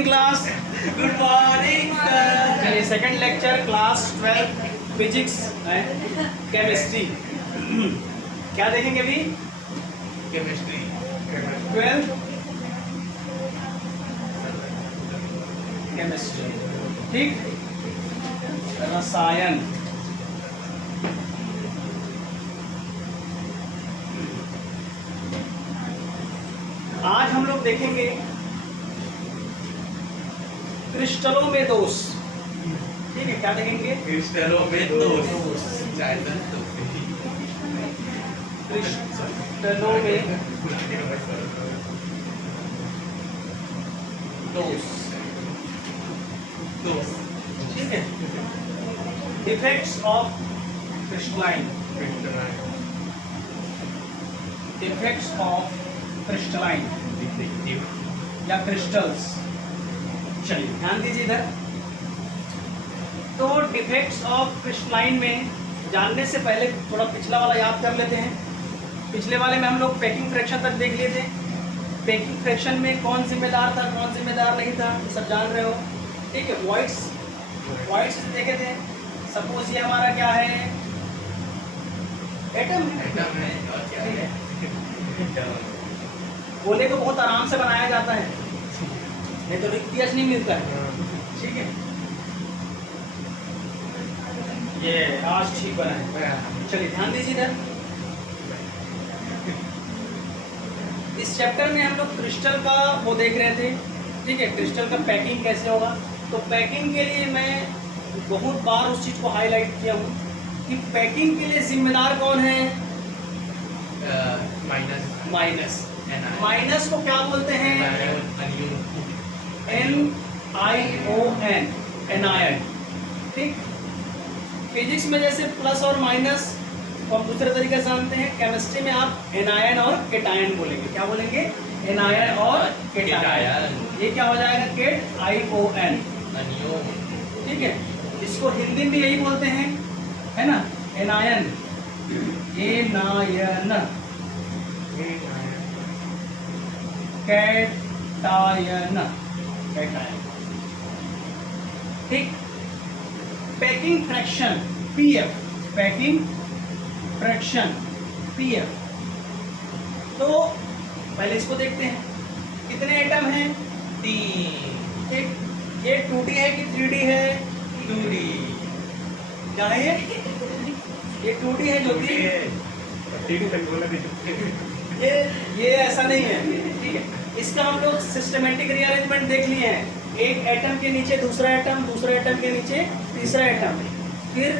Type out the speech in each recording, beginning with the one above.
Morning class. Good morning sir. चलिए second lecture class 12 physics chemistry. क्या देखेंगे अभी? केमिस्ट्री 12 केमिस्ट्री, ठीक। रसायन। आज हम लोग देखेंगे क्रिस्टलों में दोष। ठीक है, क्या देखेंगे? क्रिस्टलों में दोष। क्रिस्टलों में दोष, ठीक है। Defects of crystalline, defects of crystalline या क्रिस्टल्स। चलिए ध्यान दीजिए इधर। तो डिफेक्ट्स ऑफ क्रिस्टलाइन में जानने से पहले थोड़ा पिछला वाला याद कर लेते हैं। पिछले वाले में हम लोग पैकिंग फ्रैक्शन तक देख लिए थे। पैकिंग फ्रैक्शन में कौन जिम्मेदार था, कौन जिम्मेदार नहीं था, सब जान रहे हो, ठीक है। वॉइड्स देखे थे। सपोज ये हमारा क्या है, एटम है। गोले को बहुत आराम से बनाया जाता है, नहीं तो रिक्तियाज नहीं मिलता है, ठीक है। ये आज ठीक बना है। चलिए ध्यान दीजिए इधर। इस चैप्टर में हम लोग क्रिस्टल का वो देख रहे थे, ठीक है। क्रिस्टल का पैकिंग कैसे होगा, तो पैकिंग के लिए मैं बहुत बार उस चीज को हाईलाइट किया हूँ कि पैकिंग के लिए जिम्मेदार कौन है? माइनस। माइनस को क्या बोलते हैं? NiON, एनायन, ठीक। फिजिक्स में जैसे प्लस और माइनस को हम दूसरे तरीके से जानते हैं, केमिस्ट्री में आप एनायन और केटायन बोलेंगे। क्या बोलेंगे? एनायन और केटायन। ये क्या हो जाएगा? KATION, ठीक है। इसको हिंदी में यही बोलते हैं, है ना, एनायन, एनायन, कैटायन, कैटायन, ठीक। Packing fraction PF, packing fraction PF। तो पहले इसको देखते हैं, कितने एटम हैं? 3, ठीक। ये 2D है कि 3D है? 2D। क्या है ये 2D है जो कि ये ऐसा नहीं है, ठीक है। इसका हम लोग सिस्टमेटिक रीअरेंजमेंट देख लिए हैं। एक एटम के नीचे दूसरा एटम, दूसरे एटम के नीचे तीसरा एटम। फिर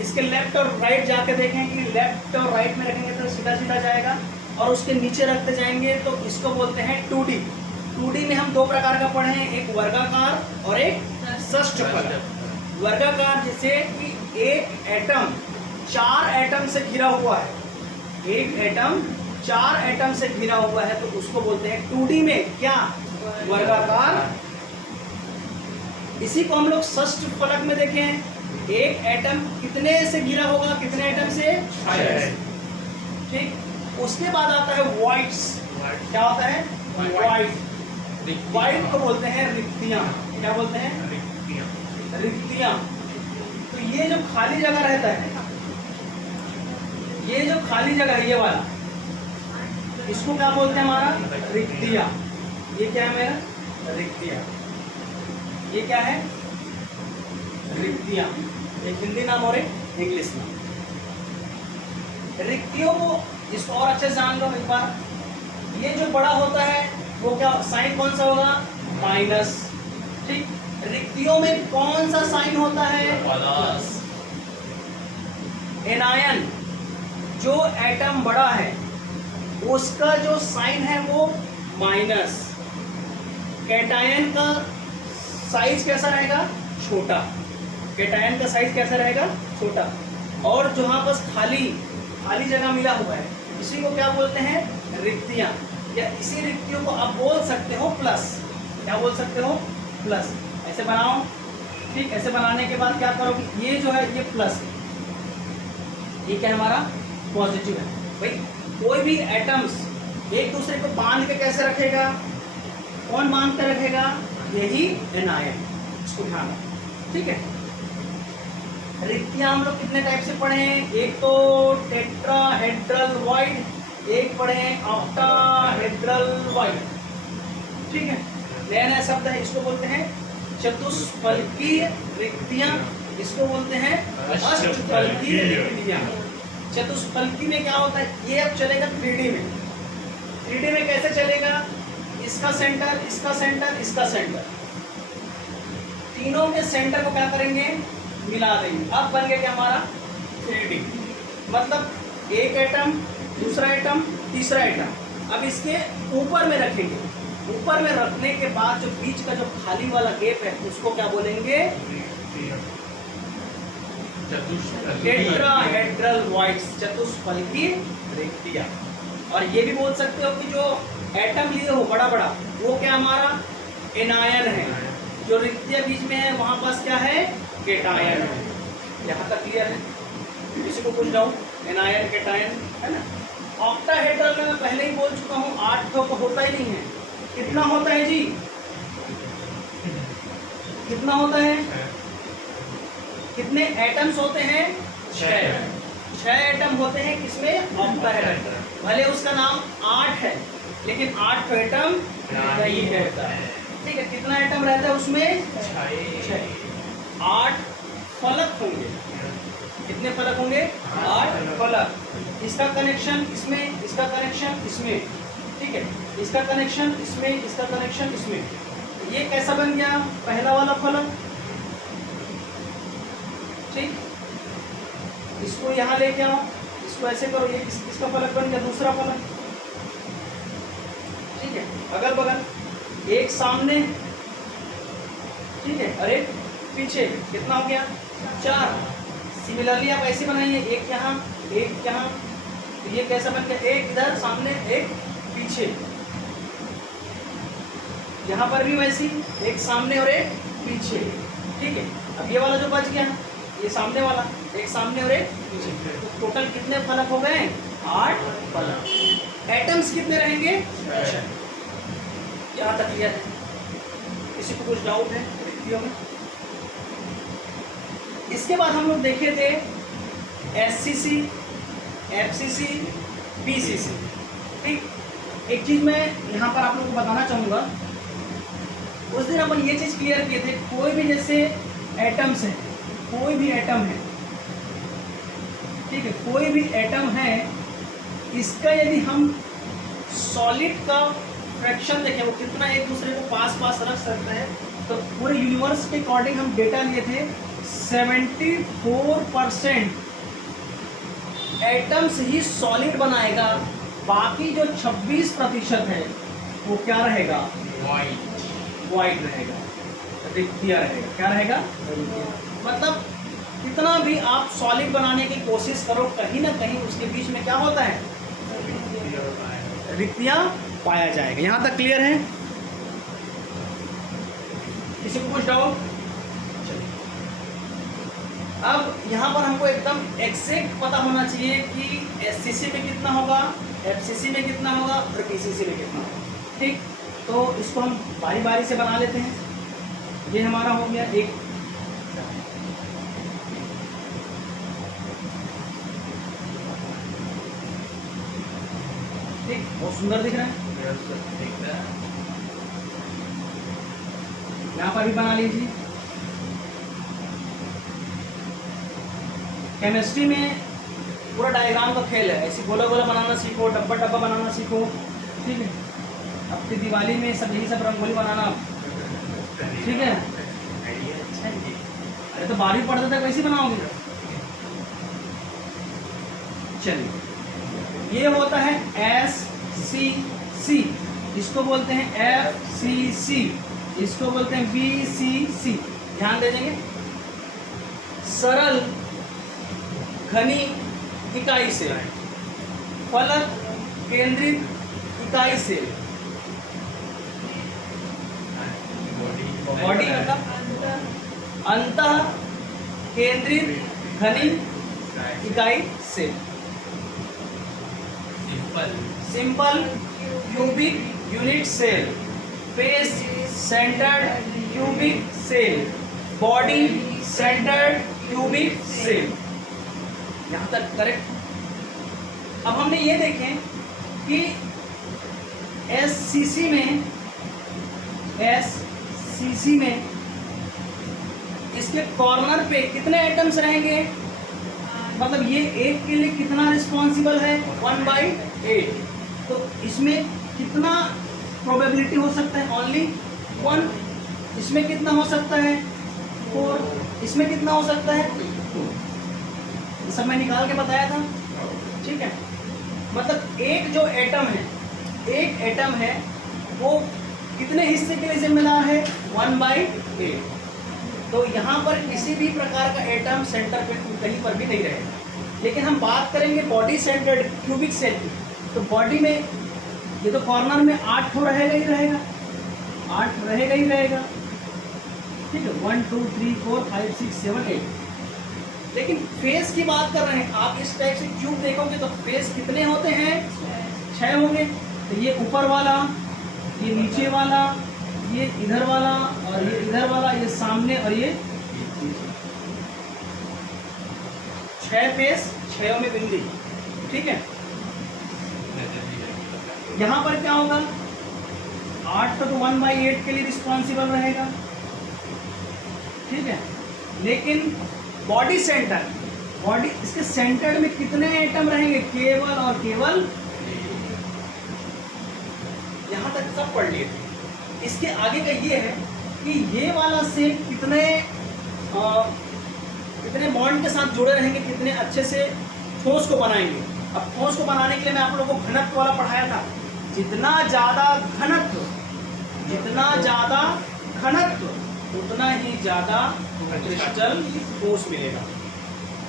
इसके लेफ्ट और राइट जाके देखें कि लेफ्ट और राइट में रखेंगे तो सीधा सीधा जाएगा, और उसके नीचे रखते जाएंगे तो इसको बोलते हैं 2D। 2D में हम दो प्रकार का पढ़े हैं, एक वर्गाकार और एक षष्ठफलक। वर्गाकार जैसे कि एक एटम 4 एटम से घिरा हुआ है, एक एटम 4 एटम से घिरा हुआ है, तो उसको बोलते हैं 2D में क्या? वर्गाकार। इसी को हम लोग षष्ठफलक में देखें, एक एटम कितने से घिरा होगा? कितने एटम से? 6, ठीक। उसके बाद आता है वॉइड्स। क्या होता है? वॉइड को बोलते हैं रिक्तियां। क्या बोलते हैं? रिक्तियां। तो ये जो खाली जगह रहता है, ये जो खाली जगह है, ये वाला, इसको क्या बोलते हैं? हमारा रिक्तियां। ये क्या है मेरा? रिक्तियां। ये क्या है? रिक्तियां। एक हिंदी नाम और एक इंग्लिश नाम। रिक्तियों को इसको और अच्छे से जान लो एक बार। ये जो बड़ा होता है वो क्या साइन कौन सा होगा? माइनस, ठीक। रिक्तियों में कौन सा साइन होता है? प्लस। एनायन, जो एटम बड़ा है उसका जो साइन है वो माइनस। कैटायन का साइज कैसा रहेगा? छोटा। कैटायन का साइज कैसा रहेगा? छोटा। और जहाँ बस खाली जगह मिला हुआ है, इसी को क्या बोलते हैं? रिक्तियां। या इसी रिक्तियों को आप बोल सकते हो प्लस। क्या बोल सकते हो? प्लस। ऐसे बनाओ, ठीक। ऐसे बनाने के बाद क्या करोगे? ये जो है ये प्लस है, ये क्या है? हमारा पॉजिटिव है। भाई कोई भी एटम्स एक दूसरे को बांध के कैसे रखेगा? कौन बांध के रखेगा? यही एनायन, इसको ध्यान रखो, ठीक है। रिक्तियां हम लोग कितने टाइप से पढ़े हैं? एक तो टेट्राहेड्रल वॉइड, एक पढ़े हैं ऑक्टाहेड्रल वॉइड, ठीक है। नया नया शब्द है, इसको बोलते हैं चतुष्फलकीय रिक्तियां, इसको बोलते हैं अष्टफलकीय रिक्तियां। चतुष्फलकी में क्या होता है? ये अब चलेगा 3D में। 3D में कैसे चलेगा? इसका सेंटर, इसका सेंटर, इसका सेंटर, तीनों के सेंटर को क्या करेंगे? मिला देंगे। अब बन गया क्या हमारा 3D। मतलब एक एटम, दूसरा एटम, तीसरा एटम। अब इसके ऊपर में रखेंगे। ऊपर में रखने के बाद जो बीच का जो खाली वाला गैप है उसको क्या बोलेंगे? टेट्राहेड्रल वॉइड्स, चतुष्फलकीय रिक्तियां। और ये भी बोल सकते हो कि जो एटम लिए हो बड़ा बड़ा, वो क्या हमारा एनायन है। जो रिक्तियां बीच में है वहां पास क्या है? केटायन है। यहाँ तक क्लियर है? किसी को पूछ जाऊँ? एनायन केटायन है ना। ऑक्टाहेड्रल में मैं पहले ही बोल चुका हूँ 8 तो होता ही नहीं है। कितना होता है जी? कितना होता है? कितने एटम्स होते हैं? 6 एटम होते हैं किसमें? ऑक्टाहेड्रल। भले उसका नाम 8 है लेकिन 8 एटम नहीं रहता है, ठीक है। कितना एटम रहता है उसमें? 6। 8 फलक होंगे। कितने फलक होंगे? 8 फलक। इसका कनेक्शन इसमें, इसका कनेक्शन इसमें, ठीक है। इसका कनेक्शन इसमें, इसका कनेक्शन इसमें। ये कैसा बन गया? पहला वाला फलक, ठीक। इसको यहाँ लेके आओ, इसको ऐसे करो, ये इसका फलक बन गया दूसरा फलक, ठीक है। अगल बगल एक सामने, ठीक है, और एक पीछे। कितना हो गया? 4। सिमिलरली आप ऐसे बनाइए, एक यहाँ, एक यहाँ। तो ये कैसा बन गया? एक इधर सामने, एक पीछे। यहाँ पर भी वैसी, एक सामने और एक पीछे, ठीक है। अब ये वाला जो बच गया, ये सामने वाला, एक सामने और एक पीछे। तो टोटल कितने फलक हो गए? 8 फलक। एटम्स कितने रहेंगे? 6। यहाँ तक क्लियर है? किसी को कुछ डाउट है रिक्तियों में? इसके बाद हम लोग देखे थे SCC, FCC, PCC, ठीक। एक चीज मैं यहाँ पर आप लोगों को बताना चाहूँगा। उस दिन अपन ये चीज क्लियर किए थे, कोई भी जैसे एटम्स है, कोई भी एटम है, ठीक है, कोई भी एटम है, इसका यदि हम सॉलिड का फ्रैक्शन देखें वो कितना एक दूसरे को पास पास रख सकता है, तो पूरे यूनिवर्स के अकॉर्डिंग हम डेटा लिए थे 74% एटम्स ही सॉलिड बनाएगा, बाकी जो 26% है वो क्या रहेगा? वाइड रहेगा, रिक्तियां रहेगा। क्या रहेगा? मतलब कितना भी आप सॉलिड बनाने की कोशिश करो, कहीं ना कहीं उसके बीच में क्या होता है? रिक्तियां पाया जाएगा। यहाँ तक क्लियर है? किसी को कुछ डाउट? अब यहाँ पर हमको एकदम एग्जैक्ट पता होना चाहिए कि SCC में कितना होगा, FCC में कितना होगा और PCC में कितना होगा, ठीक। तो इसको हम बारी बारी से बना लेते हैं। ये हमारा हो गया एक, ठीक, बहुत सुंदर दिख रहा है। यहाँ पर भी बना लीजिए। केमिस्ट्री में पूरा डायग्राम का खेल है, ऐसे गोला गोला बनाना सीखो, डब्बा डब्बा बनाना सीखो, ठीक है। अब फिर दिवाली में सब यही सब रंगोली बनाना, ठीक है। अरे तो 12वीं पढ़ते थे कैसे बनाओगे? चलिए, ये होता है SCC, इसको बोलते हैं FCC, इसको बोलते हैं BCC। ध्यान दे देंगे। सरल घनी इकाई से, फलक केंद्रित इकाई से, बॉडी मतलब अंतः केंद्रित घनी इकाई से, simple cubic unit cell, face centred cubic cell, body centred cubic cell. यहां तक करेक्ट। अब हमने ये देखें कि एससीसी में इसके कॉर्नर पे कितने एटम्स रहेंगे, मतलब ये एक के लिए कितना रिस्पॉन्सिबल है 1/8। तो इसमें कितना प्रोबेबिलिटी हो सकता है, ओनली 1। इसमें कितना हो सकता है 4, इसमें कितना हो सकता है 2। ये सब मैं निकाल के बताया था, ठीक है। मतलब एक जो एटम है वो कितने हिस्से के लिए जिम्मेदार है 1/8। तो यहाँ पर किसी भी प्रकार का एटम सेंटर पे कहीं पर भी नहीं रहेगा। लेकिन हम बात करेंगे बॉडी सेंटर्ड क्यूबिक सेल की, तो बॉडी में ये तो कॉर्नर में 8 ठो रहेगा ही रहेगा, 8 रहेगा ही रहेगा, ठीक है। 1 2 3 4 5 6 7 8। लेकिन फेस की बात कर रहे हैं, आप इस टाइप से क्यूब देखोगे तो फेस कितने होते हैं 6 होंगे। तो ये ऊपर वाला, ये नीचे वाला, ये इधर वाला और ये इधर वाला, ये सामने और ये 6 फेस 6 में बिंदी, ठीक है। यहाँ पर क्या होगा 8 तो 1/8 के लिए रिस्पॉन्सिबल रहेगा, ठीक है। लेकिन बॉडी इसके सेंटर में कितने एटम रहेंगे, केवल और केवल, यहाँ तक सब पढ़ लिए। इसके आगे का ये है कि ये वाला सेल कितने बॉन्ड के साथ जुड़े रहेंगे, कितने अच्छे से ठोस को बनाएंगे। अब ठोस को बनाने के लिए मैं आप लोगों को घनत्व वाला पढ़ाया था। जितना ज्यादा घनत्व उतना ही ज्यादा क्रिस्टल ठोस मिलेगा।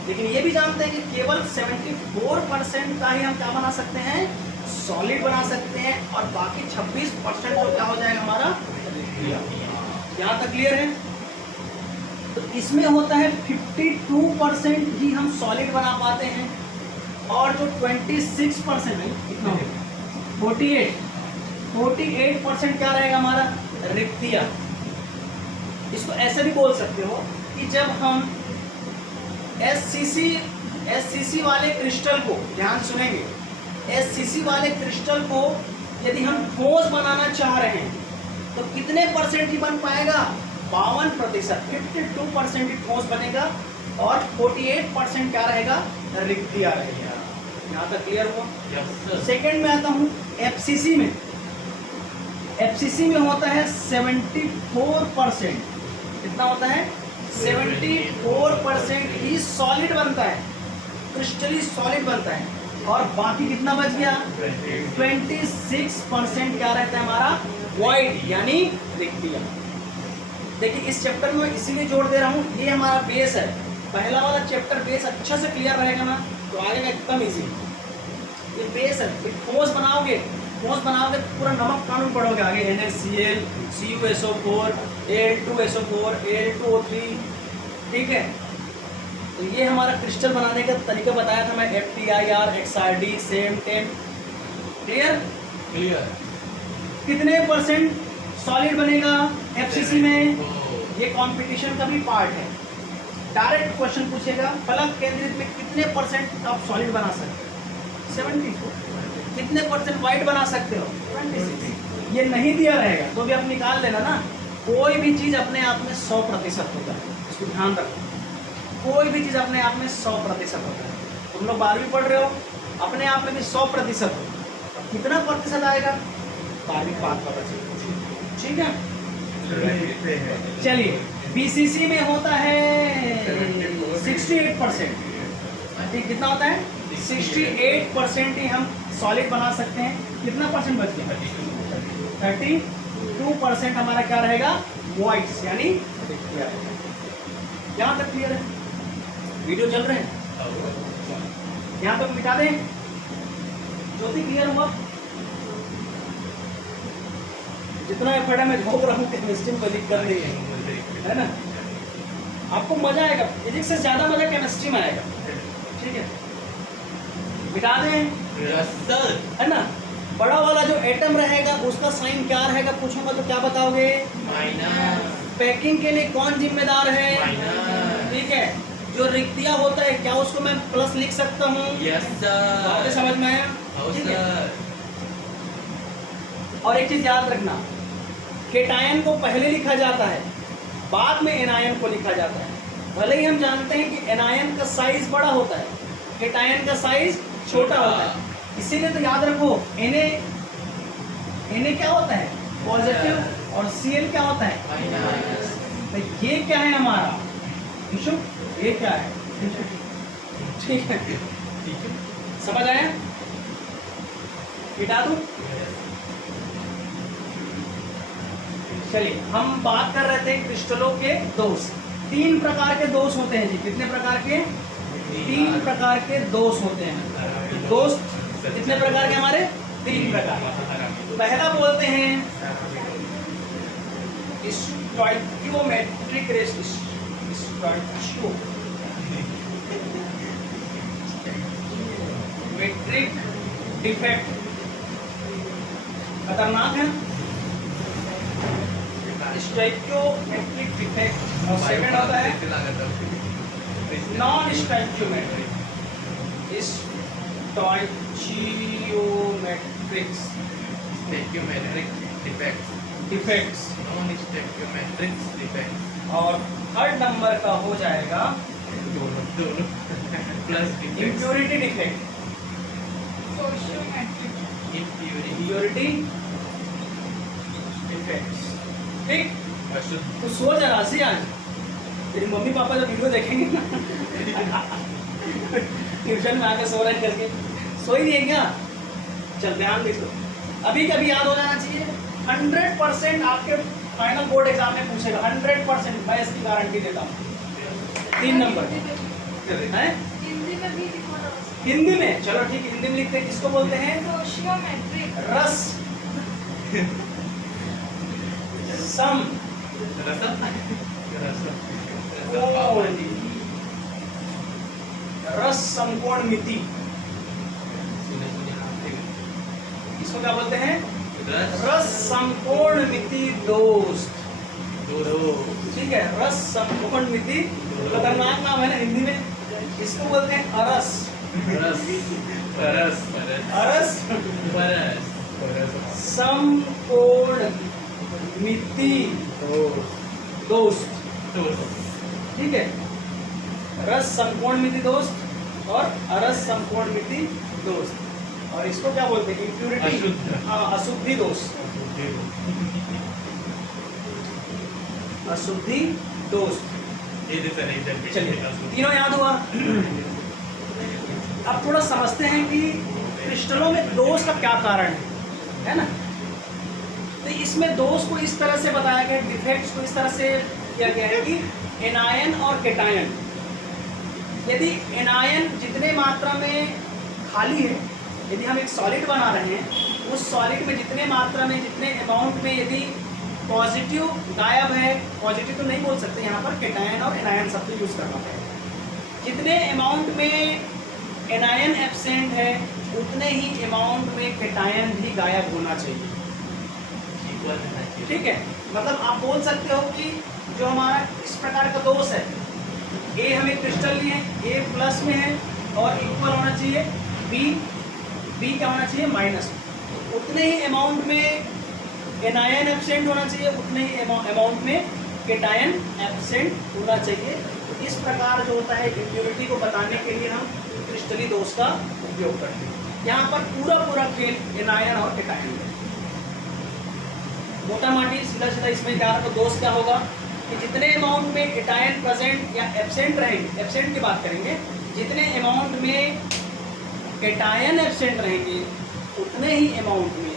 लेकिन ये भी जानते हैं कि केवल 74% का ही हम क्या बना सकते हैं, सॉलिड बना सकते हैं, और बाकी 26% तो क्या हो जाएगा हमारा। यहाँ तक क्लियर है। तो इसमें होता है 52% ही हम सॉलिड बना पाते हैं, और जो 26% है कितना होगा 48% क्या रहेगा हमारा, रिक्तिया। इसको ऐसे भी बोल सकते हो कि जब हम एससीसी वाले क्रिस्टल को, ध्यान सुनेंगे, एससीसी वाले क्रिस्टल को यदि हम ठोस बनाना चाह रहे हैं तो कितने परसेंट ही बन पाएगा, 52%। 52% ही ठोस बनेगा और 48% क्या रहेगा, रिक्तिया रहेगा। यहाँ तक क्लियर हुआ। सेकंड में आता हूँ एफसीसी में। एफसीसी में होता है 74%। कितना होता है 74% ही सॉलिड बनता है, क्रिस्टली सॉलिड बनता है, और बाकी कितना बच गया 26% क्या रहता है हमारा, वॉइड यानी रिक्तिया। देखिए इस चैप्टर में इसीलिए जोड़ दे रहा हूँ, ये हमारा बेस है। पहला वाला चैप्टर बेस अच्छा से क्लियर रहेगा ना तो आगे का एकदम इजी। ये बेस है, ठोस बनाओगे तो पूरा नमक कानून पढ़ोगे आगे, NaCl, CuSO4, Al2SO4, Al2O3, ठीक है। तो ये हमारा क्रिस्टल बनाने का तरीका बताया था मैं, FTIR, XRD, SEM10। क्लियर। कितने परसेंट सॉलिड बनेगा एफसीसी में, ये कंपटीशन का भी पार्ट है। डायरेक्ट क्वेश्चन पूछेगा, फलक केंद्रित में कितने परसेंट आप सॉलिड बना सकते हो, 74। कितने परसेंट वाइट बना सकते हो, 26। ये नहीं दिया रहेगा तो भी आप निकाल लेना ना। कोई भी चीज़ अपने आप में 100% होता है, इसको ध्यान रखो। कोई भी चीज़ अपने आप में 100% होता है। तुम लोग 12वीं पढ़ रहे हो, अपने आप में भी 100% हो। अब कितना प्रतिशत आएगा 12वीं के बाद पता चलेगा, ठीक है। चलिए बीसीसी में होता है 68%। ठीक, कितना होता है 68% ही हम सॉलिड बना सकते हैं। कितना परसेंट बच गया 32% हमारा क्या रहेगा, वॉइड्स यानी यहाँ तक क्लियर है। वीडियो चल रहे हैं, यहाँ तक मिटा दें। ज्योति क्लियर हुआ? जितना एफर्ट है मैं झोंक रहा हूँ केमिस्ट्री में लिख कर रही है ना। आपको मजा आएगा, फिजिक्स से ज्यादा मजा केमिस्ट्री में आएगा, ठीक है। मिटा दें, है ना। बड़ा वाला जो एटम रहेगा उसका साइन क्या रहेगा पूछूंगा तो क्या बताओगे? माइनस पैकिंग के लिए कौन जिम्मेदार है? माइनस ठीक है। जो रिक्तियां होता है क्या उसको मैं प्लस लिख सकता हूँ? यस आपको सर समझ में आया? हाउ ठीक है। सर और एक चीज याद रखना, केटायन को पहले लिखा जाता है, बाद में एनायन को लिखा जाता है। भले ही हम जानते हैं कि एनायन का साइज बड़ा होता है, केटायन का साइज छोटा होता है, इसीलिए तो याद रखो Na क्या होता है? पॉजिटिव, और Cl क्या होता है? माइनस तो ये क्या है हमारा इशू, ये क्या है? ठीक है, समझ आया? मिटा दूं? चलिए, हम बात कर रहे थे क्रिस्टलों के दोष। 3 प्रकार के दोष होते हैं जी। कितने प्रकार के? 3 प्रकार के दोष होते हैं। दोष कितने प्रकार के हमारे? 3 प्रकार के। पहला बोलते हैं स्टोइकियोमेट्रिक मेट्रिक डिफेक्ट। खतरनाक है। Stoichiometric defect. और सेकंड होता है non stoichiometric stoichiometrics stoichiometric defects. Non stoichiometric defects और थर्ड नंबर का हो जाएगा दोनों plus impurity defect. Impurity defects. ठीक, तो सो जा राशि आज तेरी मम्मी पापा जब वीडियो देखेंगे ना ट्यूशन में आके सो रहे करके, सो ही नहीं है क्या? चल ध्यान दे, अभी कभी याद हो जाना चाहिए। 100% आपके फाइनल बोर्ड एग्जाम में पूछेगा, 100% मैं इसकी गारंटी देता हूँ। 3 नंबर है हिंदी में। चलो ठीक है, हिंदी में लिखते हैं। किसको बोलते हैं? रस सम रस समकोण मिति। इसको क्या बोलते हैं? रस समकोण मिति दोष। ठीक है, रस समकोण मिति। खतरनाक नाम है ना हिंदी में। इसको बोलते हैं अरस। अरस समकोण मिति दोस्त। ठीक है, रस समकोण मिति दोस्त और अरस समकोण मिति दोस्त। और इसको क्या बोलते हैं? इम्प्यूरिटी, अशुद्धि दोष। अशुद्धि दोष। चलिए, तीनों याद हुआ। अब थोड़ा समझते हैं कि क्रिस्टलों में दोष का क्या कारण है ना? तो इसमें दोष को इस तरह से बताया गया, डिफेक्ट्स को इस तरह से किया गया है कि एनायन और केटायन, यदि एनायन जितने मात्रा में खाली है, यदि हम एक सॉलिड बना रहे हैं, उस सॉलिड में जितने मात्रा में, जितने अमाउंट में यदि पॉजिटिव गायब है, पॉजिटिव तो नहीं बोल सकते यहाँ पर, केटायन और एनायन शब्द यूज करना पड़ेगा। जितने अमाउंट में एनायन एब्सेंट है, उतने ही अमाउंट में केटायन भी गायब होना चाहिए। ठीक है, मतलब आप बोल सकते हो कि जो हमारा इस प्रकार का दोष है, ए हमें क्रिस्टल लिए, ए प्लस में है और इक्वल होना चाहिए बी क्या होना चाहिए? माइनस। उतने ही अमाउंट में एनायन एब्सेंट होना चाहिए, उतने ही अमाउंट में केटायन एब्सेंट होना चाहिए। तो इस प्रकार जो होता है इम्प्योरिटी को बताने के लिए हम क्रिस्टली दोष का उपयोग करते हैं। यहाँ पर पूरा खेल एनायन और केटायन है। मोटा माटी सीधा इसमें क्या है, तो दोष क्या होगा कि जितने अमाउंट में केटायन प्रेजेंट या एब्सेंट रहेंगे, एब्सेंट की बात करेंगे, जितने अमाउंट में केटायन एब्सेंट रहेंगे, उतने ही अमाउंट में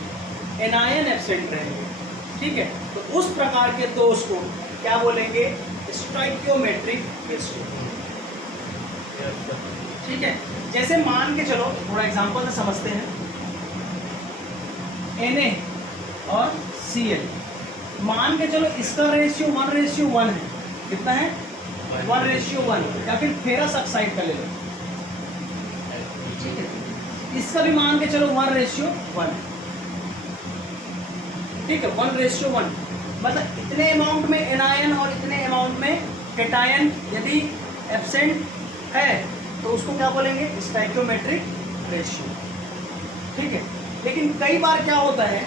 एनायन एब्सेंट रहेंगे। ठीक है, तो उस प्रकार के दोष को क्या बोलेंगे? Stoichiometric ratio. ठीक है, जैसे मान के चलो, थोड़ा एग्जांपल से समझते हैं। Na और Cl, मान के चलो इसका रेशियो 1:1 है। कितना है? 1:1। या फिर फेरस ऑक्साइड का ले लो। ठीक है, इसका भी मान के चलो 1:1 है। ठीक है, 1:1, मतलब इतने अमाउंट में एनायन और इतने अमाउंट में कैटायन यदि एब्सेंट है तो उसको क्या बोलेंगे, स्टोइकियोमेट्रिक रेशियो। ठीक है, लेकिन कई बार क्या होता है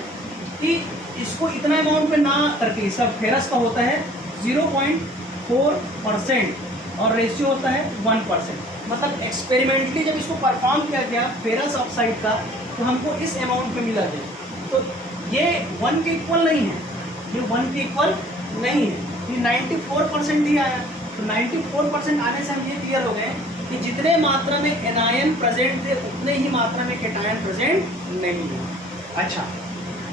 कि इसको इतना अमाउंट में ना करके, सब फेरस का होता है 0.4% और रेशियो होता है 1%। मतलब एक्सपेरिमेंटली जब इसको परफॉर्म किया गया फेरस ऑक्साइड का तो हमको इस अमाउंट में मिला है, तो ये 1 के इक्वल नहीं है, ये 1 के इक्वल नहीं है, ये 94% ही आया। तो 94% आने से हम ये क्लियर हो गए कि जितने मात्रा में एनायन प्रेजेंट थे उतने ही मात्रा में कैटायन प्रेजेंट नहीं है। अच्छा,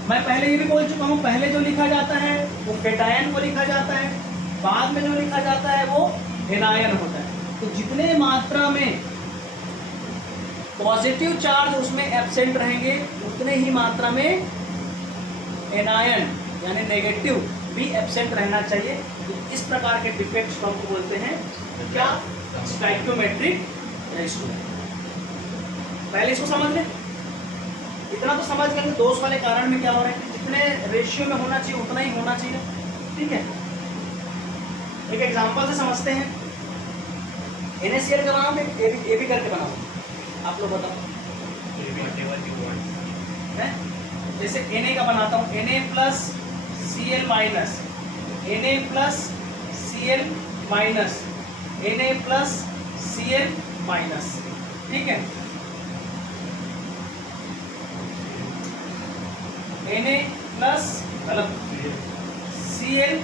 मैं पहले ये भी बोल चुका हूँ, पहले जो लिखा जाता है वो कैटायन को लिखा जाता है, बाद में जो लिखा जाता है वो एनायन होता है। तो जितने मात्रा में पॉजिटिव चार्ज उसमें एब्सेंट रहेंगे उतने ही मात्रा में एनायन यानी नेगेटिव भी एब्सेंट रहना चाहिए। तो इस प्रकार के डिफेक्ट्स को हम बोलते हैं क्या, स्टोइकियोमेट्रिक रेशियो। पहले इसको समझ लें, इतना तो समझ गए दोष वाले कारण में क्या हो रहा है कि जितने रेशियो में होना चाहिए उतना ही होना चाहिए। ठीक है, एक एग्जांपल से समझते हैं। NaCl का बनाओगे, ए बी करके बनाओ, आप लोग बताओ। है जैसे Na का बनाता हूँ, Na plus Cl minus, Na plus Cl minus, Na plus Cl minus. ठीक है, Na प्लस मतलब Cl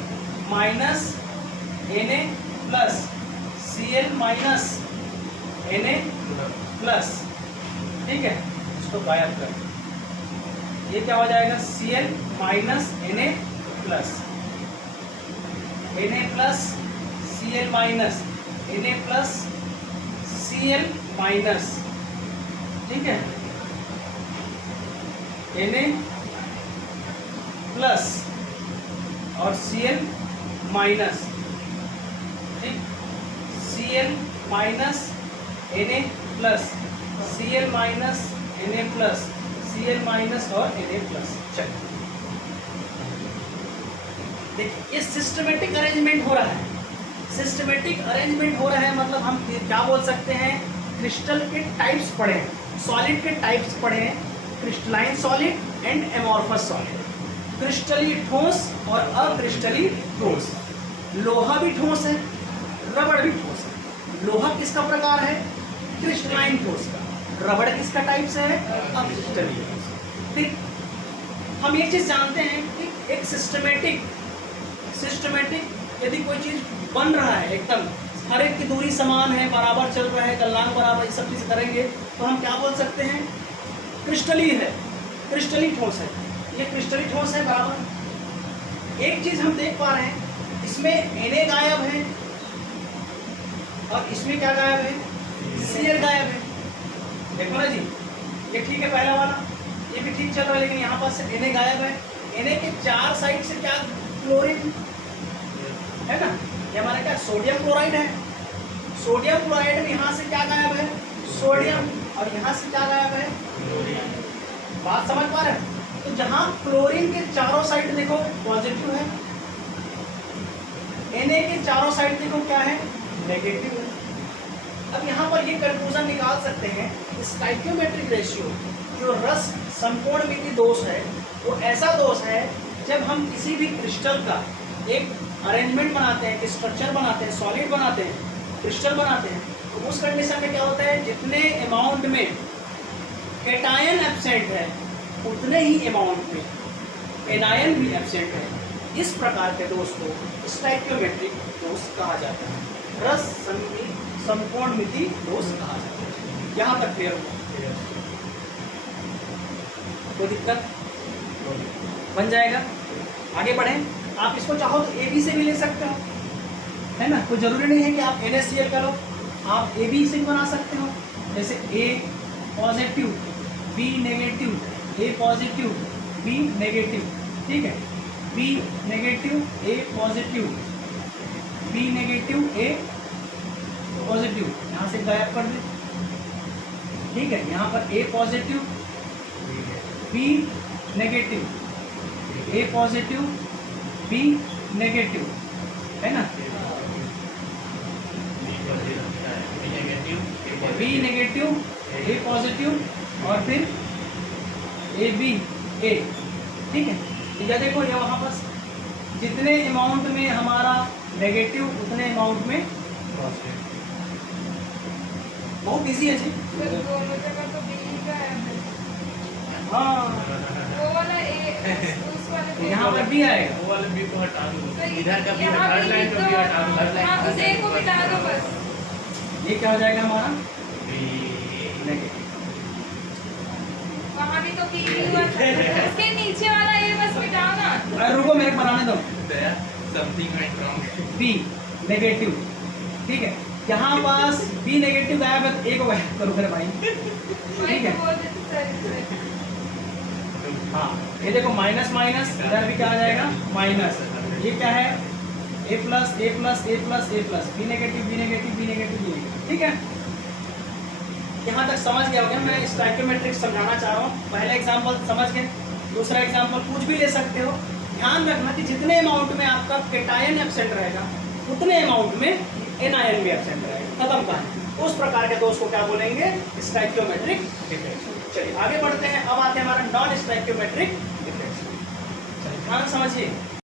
minus Na plus Cl minus Na plus. ठीक है, इसको गायब कर, ये क्या हो जाएगा, Cl minus Na plus, Na plus Cl minus, Na plus Cl minus. ठीक है, Na प्लस और Cl माइनस, ठीक, Cl minus Na plus, Cl minus Na plus, Cl minus और Na प्लस। चलिए देखिए, ये सिस्टमेटिक अरेंजमेंट हो रहा है। सिस्टमेटिक अरेंजमेंट हो रहा है मतलब हम क्या बोल सकते हैं, क्रिस्टल के टाइप्स पढ़े हैं, सॉलिड के टाइप्स पढ़े हैं, crystalline solid and amorphous solid. क्रिस्टली ठोस और अक्रिस्टली ठोस। लोहा भी ठोस है, रबड़ भी ठोस है। लोहा किसका प्रकार है, क्रिस्टलाइन ठोस का। रबड़ किसका टाइप से है, अक्रिस्टली। ठीक, हम ये चीज जानते हैं कि एक सिस्टमेटिक यदि कोई चीज बन रहा है, एकदम हर एक की दूरी समान है, बराबर चल रहा है, गलनांक बराबर, ये सब चीज करेंगे तो हम क्या बोल सकते हैं, क्रिस्टली है, क्रिस्टली ठोस है। ये क्रिस्टली ठोस है बराबर। एक चीज हम देख पा रहे हैं, इसमें Na गायब है और इसमें क्या गायब है, Cl गायब है। देखो ना जी, ये ठीक है पहला वाला, ये भी ठीक चल रहा है, लेकिन यहाँ पर से Na गायब है। Na के चार साइड से क्या, क्लोरीन है ना, ये हमारा क्या, सोडियम क्लोराइड है। सोडियम क्लोराइड में यहाँ से क्या गायब है, सोडियम, और यहाँ से क्या गायब है, बात समझ पा रहे हैं। तो जहाँ क्लोरीन के चारों साइड देखो पॉजिटिव है, Na के चारों साइड देखो क्या है, नेगेटिव है। अब यहाँ पर ये कंक्लूजन निकाल सकते हैं, स्टोइकियोमेट्रिक रेशियो जो रस समकोणमिति दोष है वो ऐसा दोष है जब हम किसी भी क्रिस्टल का एक अरेंजमेंट बनाते हैं, कि स्ट्रक्चर बनाते हैं, सॉलिड बनाते हैं, क्रिस्टल बनाते हैं, तो उस कंडीशन में क्या होता है, जितने अमाउंट में कैटायन एब्सेंट है उतने ही अमाउंट में एनायन भी एब्सेंट है। इस प्रकार के दोष को स्टोइकियोमेट्रिक दोष कहा जाता है, रस समकोणमिति दोष कहा जाता है। यहाँ तक क्लियर हो, कोई दिक्कत बन जाएगा। आगे बढ़ें, आप इसको चाहो तो AB से भी ले सकते हो, है ना, कोई जरूरी नहीं है कि आप NaCl का लो, आप AB से भी बना सकते हो। जैसे A positive B negative, A positive B negative, ठीक है, B negative A positive, B negative A positive, यहाँ से गायब कर दे। ठीक है, यहाँ पर A positive B negative, A positive B negative, है ना, बी नेगेटिव ए पॉजिटिव और फिर ए बी ए, ठीक है। तो ये देखो, ये वहाँ पर जितने अमाउंट में हमारा नेगेटिव उतने अमाउंट में बहुत इजी है जी। दोनों जगह तो बी का है, हाँ, वो वाला ए उस वाले पे यहाँ पर भी आएगा। वो वाले बी को हटा दो, तो इधर का भी यहाँ हर पे लाइन को भी हटा दो, हर हाँ, उस एक को मिटा दो बस। ये क्या हो जाएगा हमारा लाइन नेगेटिव। वहाँ भी तो बी हुआ था, उसके नीचे वाला ए बस मिटाओ ना। अरे रुको, मेरे को बनाने दो। Something went wrong. B negative, ठीक है। यहाँ पास बी नेगेटिव गायब है, तो ए को गायब करो फिर भाई, वही ठीक है। तो बोल रही थी, सर। हाँ, ये देखो माइनस माइनस, इधर भी क्या आ जाएगा माइनस। ये क्या है, a plus a plus a plus a plus, b negative b negative b negative b negative, ठीक है। यहाँ तक समझ गया होगा। मैं स्टोइकियोमेट्रिक समझाना चाह रहा हूँ। पहला एग्जाम्पल समझ गए, दूसरा एग्जाम्पल कुछ भी ले सकते हो। ध्यान रखना कि जितने अमाउंट में आपका कैटायन एब्सेंट रहेगा उतने अमाउंट में एनायन भी एब्सेंट रहेगा। खत्म कहानी। उस प्रकार के दोष को क्या बोलेंगे, स्टोइकियोमेट्रिक इफेक्ट। चलिए आगे बढ़ते हैं। अब आते हैं हमारा नॉन स्टोइकियोमेट्रिक इफेक्ट। ध्यान समझिए।